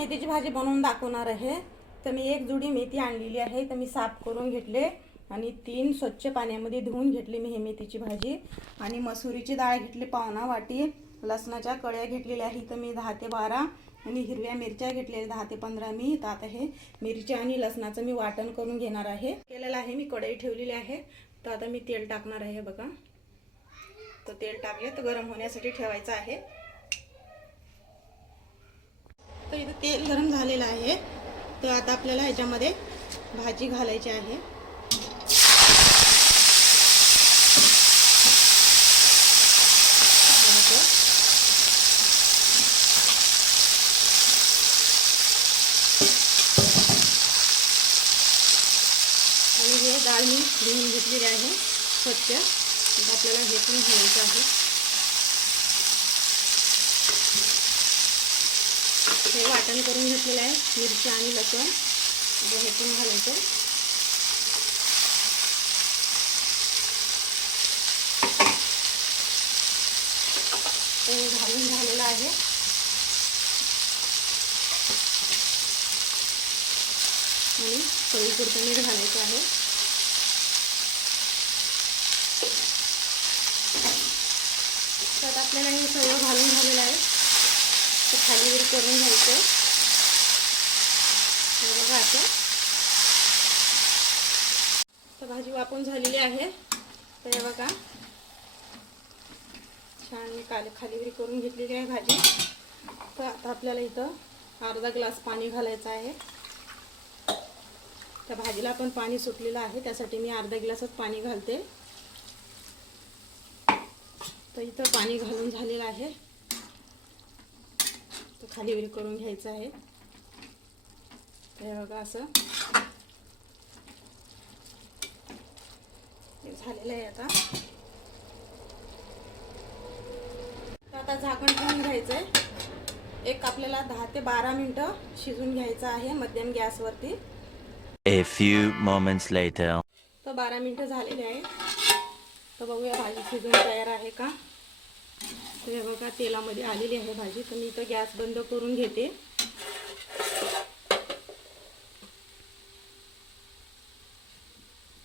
मेथीची भाजी बनवून दाखवणार आहे। तर मी एक जुडी मेथी आणलेली आहे, तर मी साफ करून घेतले आणि 3 स्वच्छ पाण्यामध्ये धुवून घेतली मी हे मेथीची भाजी। आणि मसुरीची डाळ घेतली पावणा वाटी, लसणाच्या कळ्या घेतलेल्या आहे तर मी 10 ते 12 आणि हिरव्या मिरच्या घेतलेल्या 10 ते 15 मी। तर आता हे मिरची आणि लसणाचं मी वाटण करून घेणार आहे। केलेलं आहे मी, कढई ठेवलेली आहे। तर आता मी तेल टाकणार आहे बघा। तर तेल टाकले तर गरम होण्यासाठी ठेवायचं आहे। तर इथे तेल गरम झालेलं आहे। तर आता आपल्याला ह्याच्यामध्ये भाजी घालायची आहे। आणि हे डाळ मी धुवून घेतलेली आहे स्वच्छ। आता आपल्याला हे पण घालायचं आहे। हे वाटण करून घेतलेलं आहे मिरची आणि लसूण, हे पण घालायचं। हे घालून झालेलं आहे। आणि चवीपुरतं मीठ घालायचं आहे। तर आपल्याला हे सगळं घालून झालेलं आहे। तर खाली वर करून घ्यायचं बघा असं। तर भाजी वाफवून झालेली आहे। तर हे बघा छान मी खाली वर करून घेतलेली आहे भाजी। तर आता आपल्याला इथं अर्धा ग्लास पाणी घालायचं आहे। त्या भाजीला पण पाणी सुटलेलं आहे, त्यासाठी मी अर्धा ग्लासच पाणी घालते। तर इथं पाणी घालून झालेलं आहे। तर खाली वर करून घ्यायचं आहे। हे बघा असं झालेलं आहे। आता झाकण ठेवून घ्यायचंय। एक आपल्याला 10 ते 12 मिनिटं शिजून घ्यायचं आहे मध्यम गॅसवरती। A few moments later. तर 12 मिनिटं झालेले आहे। तर बघूया भाजी शिजून तयार आहे का। तर हे बघा तेलामध्ये आलेली आहे भाजी। तर मी इथं गॅस बंद करून घेते।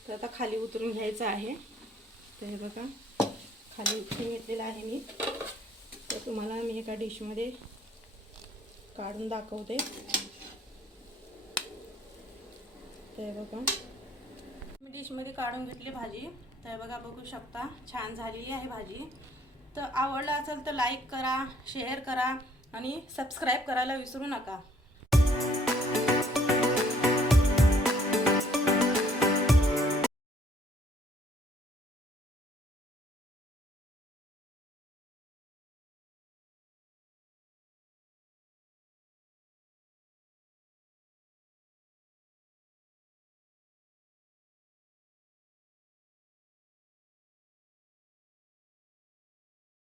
तर आता खाली उतरून घ्यायचं आहे। तर हे बघा खाली उतरून घेतलेलं आहे मी। तर तुम्हाला मी एका डिशमध्ये काढून दाखवते। तर हे बघा मी डिशमध्ये काढून घेतली भाजी। तर हे बघा बघू शकता छान झालेली आहे भाजी। तर आवडलं असेल तर लाईक करा, शेअर करा आणि सबस्क्राईब करायला विसरू नका।